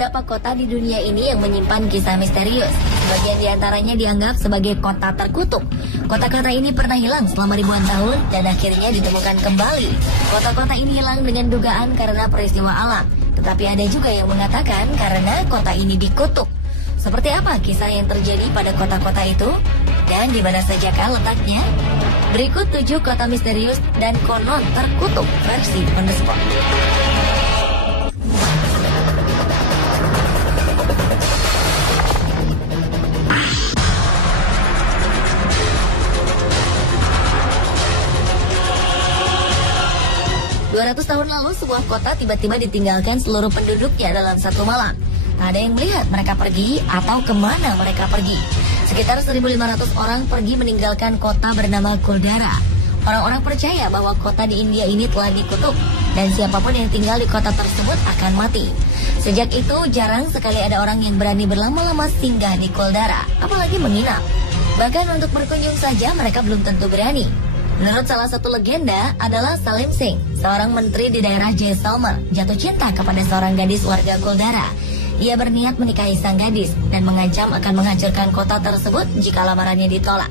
beberapa kota di dunia ini yang menyimpan kisah misterius. Sebagian diantaranya dianggap sebagai kota terkutuk. Kota-kota ini pernah hilang selama ribuan tahun dan akhirnya ditemukan kembali. Kota-kota ini hilang dengan dugaan karena peristiwa alam. Tetapi ada juga yang mengatakan karena kota ini dikutuk. Seperti apa kisah yang terjadi pada kota-kota itu? Dan di mana sajakah letaknya? Berikut 7 kota misterius dan konon terkutuk versi On The Spot. Tahun lalu sebuah kota tiba-tiba ditinggalkan seluruh penduduknya dalam satu malam. Tak ada yang melihat mereka pergi atau kemana mereka pergi. Sekitar 1.500 orang pergi meninggalkan kota bernama Kuldara. Orang-orang percaya bahwa kota di India ini telah dikutuk dan siapapun yang tinggal di kota tersebut akan mati. Sejak itu jarang sekali ada orang yang berani berlama-lama singgah di Kuldara, apalagi menginap. Bahkan untuk berkunjung saja mereka belum tentu berani. Menurut salah satu legenda adalah Salim Singh, seorang menteri di daerah Jaisalmer, jatuh cinta kepada seorang gadis warga Kuldara. Ia berniat menikahi sang gadis dan mengancam akan menghancurkan kota tersebut jika lamarannya ditolak.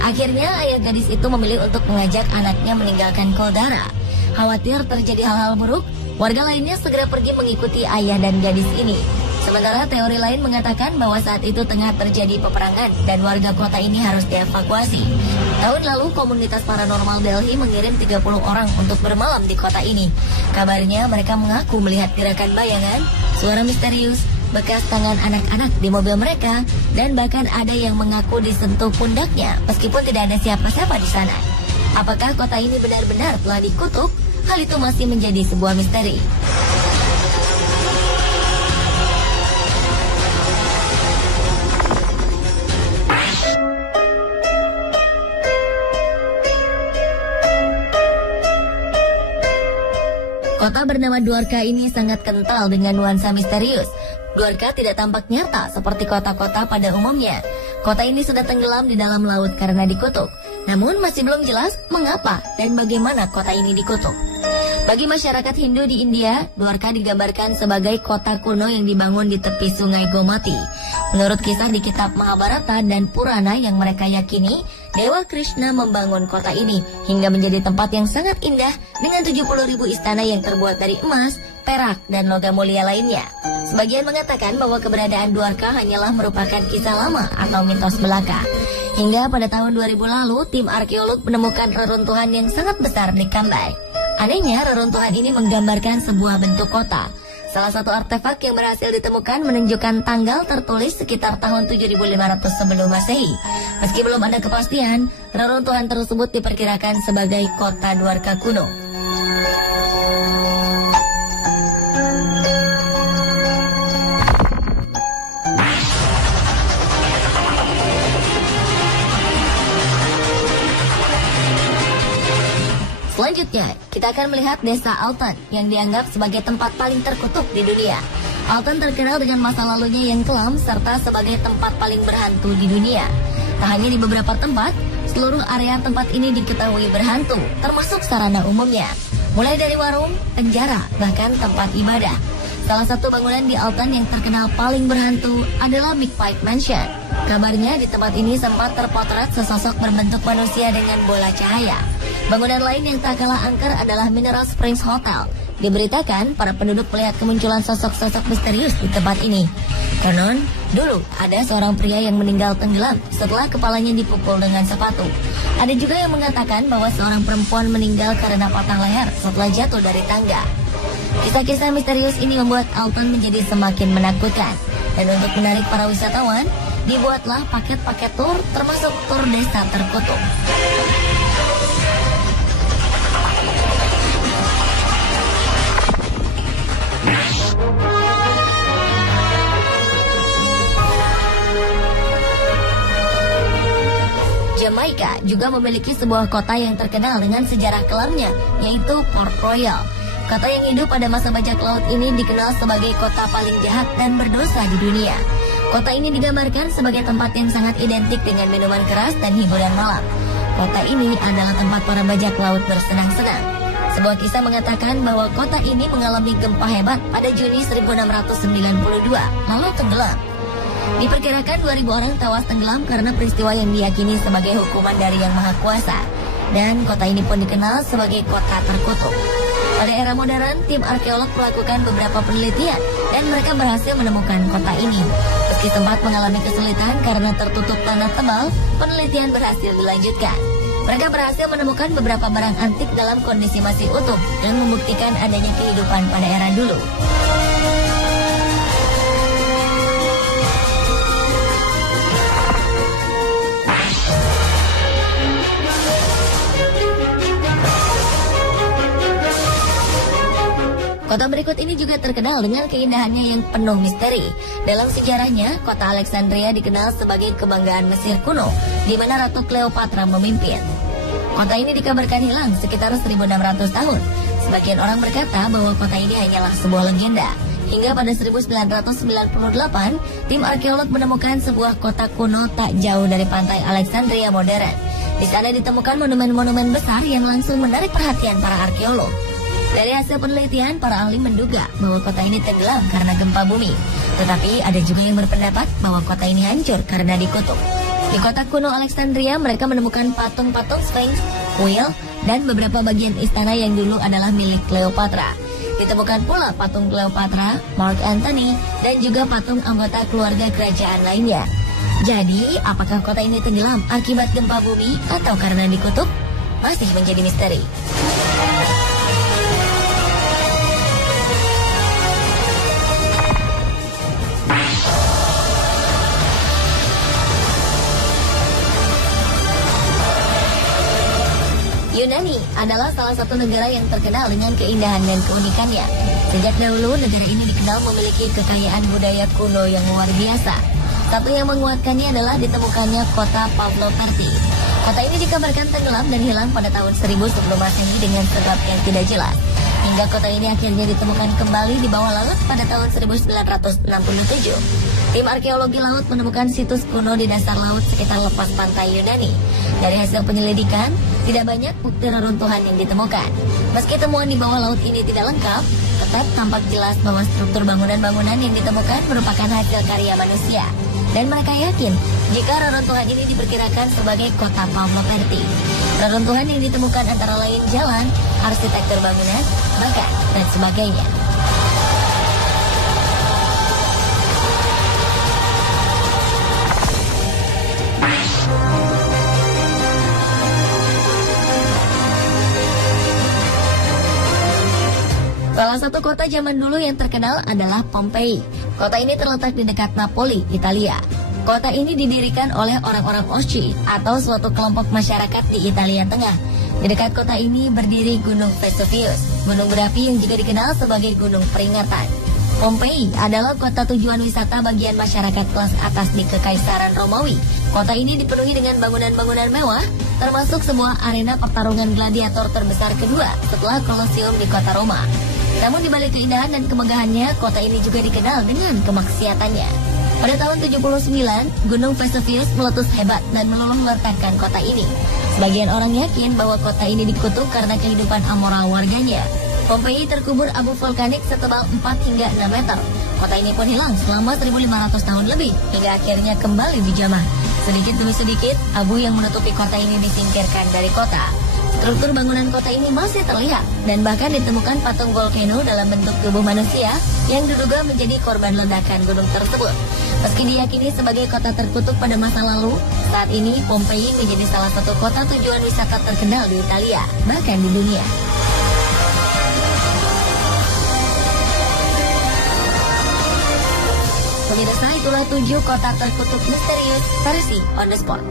Akhirnya ayah gadis itu memilih untuk mengajak anaknya meninggalkan Kuldara. Khawatir terjadi hal-hal buruk, warga lainnya segera pergi mengikuti ayah dan gadis ini. Sementara teori lain mengatakan bahwa saat itu tengah terjadi peperangan dan warga kota ini harus dievakuasi. Tahun lalu komunitas paranormal Delhi mengirim 30 orang untuk bermalam di kota ini. Kabarnya mereka mengaku melihat gerakan bayangan, suara misterius, bekas tangan anak-anak di mobil mereka, dan bahkan ada yang mengaku disentuh pundaknya meskipun tidak ada siapa-siapa di sana. Apakah kota ini benar-benar telah dikutuk? Hal itu masih menjadi sebuah misteri. Kota bernama Dwarka ini sangat kental dengan nuansa misterius. Dwarka tidak tampak nyata seperti kota-kota pada umumnya. Kota ini sudah tenggelam di dalam laut karena dikutuk. Namun masih belum jelas mengapa dan bagaimana kota ini dikutuk. Bagi masyarakat Hindu di India, Dwarka digambarkan sebagai kota kuno yang dibangun di tepi sungai Gomati. Menurut kisah di kitab Mahabharata dan Purana yang mereka yakini, Dewa Krishna membangun kota ini hingga menjadi tempat yang sangat indah dengan 70.000 istana yang terbuat dari emas, perak, dan logam mulia lainnya. Sebagian mengatakan bahwa keberadaan Dwarka hanyalah merupakan kisah lama atau mitos belaka. Hingga pada tahun 2000 lalu, tim arkeolog menemukan reruntuhan yang sangat besar di Kambai. Anehnya, reruntuhan ini menggambarkan sebuah bentuk kota. Salah satu artefak yang berhasil ditemukan menunjukkan tanggal tertulis sekitar tahun 7500 sebelum Masehi. Meski belum ada kepastian, reruntuhan tersebut diperkirakan sebagai kota Dwarka kuno. Selanjutnya, kita akan melihat desa Altan yang dianggap sebagai tempat paling terkutuk di dunia. Altan terkenal dengan masa lalunya yang kelam serta sebagai tempat paling berhantu di dunia. Tak hanya di beberapa tempat, seluruh area tempat ini diketahui berhantu, termasuk sarana umumnya. Mulai dari warung, penjara, bahkan tempat ibadah. Salah satu bangunan di Altan yang terkenal paling berhantu adalah Big Pipe Mansion. Kabarnya di tempat ini sempat terpotret sesosok berbentuk manusia dengan bola cahaya. Bangunan lain yang tak kalah angker adalah Mineral Springs Hotel. Diberitakan para penduduk melihat kemunculan sosok-sosok misterius di tempat ini. Konon, dulu ada seorang pria yang meninggal tenggelam setelah kepalanya dipukul dengan sepatu. Ada juga yang mengatakan bahwa seorang perempuan meninggal karena patah leher setelah jatuh dari tangga. Kisah-kisah misterius ini membuat Alton menjadi semakin menakutkan. Dan untuk menarik para wisatawan, dibuatlah paket-paket tur termasuk tur desa terkutuk. Jamaika juga memiliki sebuah kota yang terkenal dengan sejarah kelamnya, yaitu Port Royal. Kota yang hidup pada masa bajak laut ini dikenal sebagai kota paling jahat dan berdosa di dunia. Kota ini digambarkan sebagai tempat yang sangat identik dengan minuman keras dan hiburan malam. Kota ini adalah tempat para bajak laut bersenang-senang. Sebuah kisah mengatakan bahwa kota ini mengalami gempa hebat pada Juni 1692, lalu tenggelam. Diperkirakan 2.000 orang tewas tenggelam karena peristiwa yang diyakini sebagai hukuman dari Yang Maha Kuasa. Dan kota ini pun dikenal sebagai kota terkutuk. Pada era modern, tim arkeolog melakukan beberapa penelitian dan mereka berhasil menemukan kota ini. Meski sempat mengalami kesulitan karena tertutup tanah tebal, penelitian berhasil dilanjutkan. Mereka berhasil menemukan beberapa barang antik dalam kondisi masih utuh dan membuktikan adanya kehidupan pada era dulu. Kota berikut ini juga terkenal dengan keindahannya yang penuh misteri. Dalam sejarahnya, kota Alexandria dikenal sebagai kebanggaan Mesir kuno, di mana Ratu Cleopatra memimpin. Kota ini dikabarkan hilang sekitar 1.600 tahun. Sebagian orang berkata bahwa kota ini hanyalah sebuah legenda. Hingga pada 1998, tim arkeolog menemukan sebuah kota kuno tak jauh dari pantai Alexandria modern. Di sana ditemukan monumen-monumen besar yang langsung menarik perhatian para arkeolog. Dari hasil penelitian, para ahli menduga bahwa kota ini tenggelam karena gempa bumi. Tetapi ada juga yang berpendapat bahwa kota ini hancur karena dikutuk. Di kota kuno Alexandria, mereka menemukan patung-patung Sphinx, kuil, dan beberapa bagian istana yang dulu adalah milik Cleopatra. Ditemukan pula patung Cleopatra, Mark Antony, dan juga patung anggota keluarga kerajaan lainnya. Jadi, apakah kota ini tenggelam akibat gempa bumi atau karena dikutuk? Masih menjadi misteri. Yunani adalah salah satu negara yang terkenal dengan keindahan dan keunikannya. Sejak dahulu, negara ini dikenal memiliki kekayaan budaya kuno yang luar biasa. Satu yang menguatkannya adalah ditemukannya kota Pavloperti. Kota ini dikabarkan tenggelam dan hilang pada tahun 1000 sebelum Masehi dengan sebab yang tidak jelas. Hingga kota ini akhirnya ditemukan kembali di bawah laut pada tahun 1967. Tim arkeologi laut menemukan situs kuno di dasar laut sekitar lepas pantai Yunani. Dari hasil penyelidikan, tidak banyak bukti reruntuhan yang ditemukan. Meski temuan di bawah laut ini tidak lengkap, tetap tampak jelas bahwa struktur bangunan-bangunan yang ditemukan merupakan hasil karya manusia. Dan mereka yakin jika reruntuhan ini diperkirakan sebagai kota Pavloperti. Reruntuhan yang ditemukan antara lain jalan, arsitektur bangunan, bahkan dan sebagainya. Salah satu kota zaman dulu yang terkenal adalah Pompei. Kota ini terletak di dekat Napoli, Italia. Kota ini didirikan oleh orang-orang Osci atau suatu kelompok masyarakat di Italia Tengah. Di dekat kota ini berdiri Gunung Vesuvius, gunung berapi yang juga dikenal sebagai Gunung Peringatan. Pompei adalah kota tujuan wisata bagian masyarakat kelas atas di Kekaisaran Romawi. Kota ini dipenuhi dengan bangunan-bangunan mewah, termasuk sebuah arena pertarungan gladiator terbesar kedua setelah Kolosium di kota Roma. Namun di balik keindahan dan kemegahannya, kota ini juga dikenal dengan kemaksiatannya. Pada tahun 79, Gunung Vesuvius meletus hebat dan meluluh-lantakkan kota ini. Sebagian orang yakin bahwa kota ini dikutuk karena kehidupan amoral warganya. Pompei terkubur abu vulkanik setebal 4 hingga 6 meter. Kota ini pun hilang selama 1.500 tahun lebih, hingga akhirnya kembali dijamah. Sedikit demi sedikit, abu yang menutupi kota ini disingkirkan dari kota. Struktur bangunan kota ini masih terlihat dan bahkan ditemukan patung volcano dalam bentuk tubuh manusia yang diduga menjadi korban ledakan gunung tersebut. Meski diyakini sebagai kota terkutuk pada masa lalu, saat ini Pompei menjadi salah satu kota tujuan wisata terkenal di Italia, bahkan di dunia. Pemirsa, itulah 7 kota terkutuk misterius versi On The Spot.